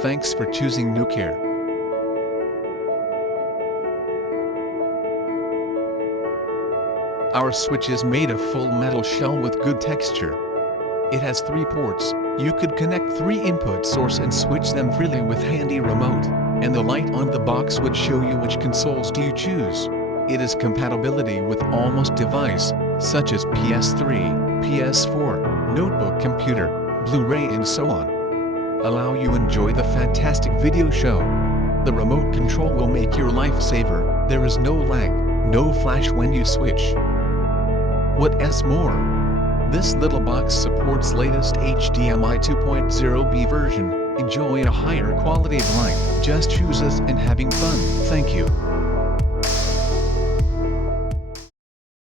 Thanks for choosing NEWCARE. Our switch is made of full metal shell with good texture. It has 3 ports. You could connect 3 input source and switch them freely with handy remote, and the light on the box would show you which consoles do you choose. It has compatibility with almost device, such as PS3, PS4, notebook computer, Blu-ray and so on. Allow you enjoy the fantastic video show. The remote control will make your life saver. There is no lag, no flash when you switch. What's more? This little box supports latest HDMI 2.0b version. Enjoy a higher quality of life. Just choose us and having fun. Thank you.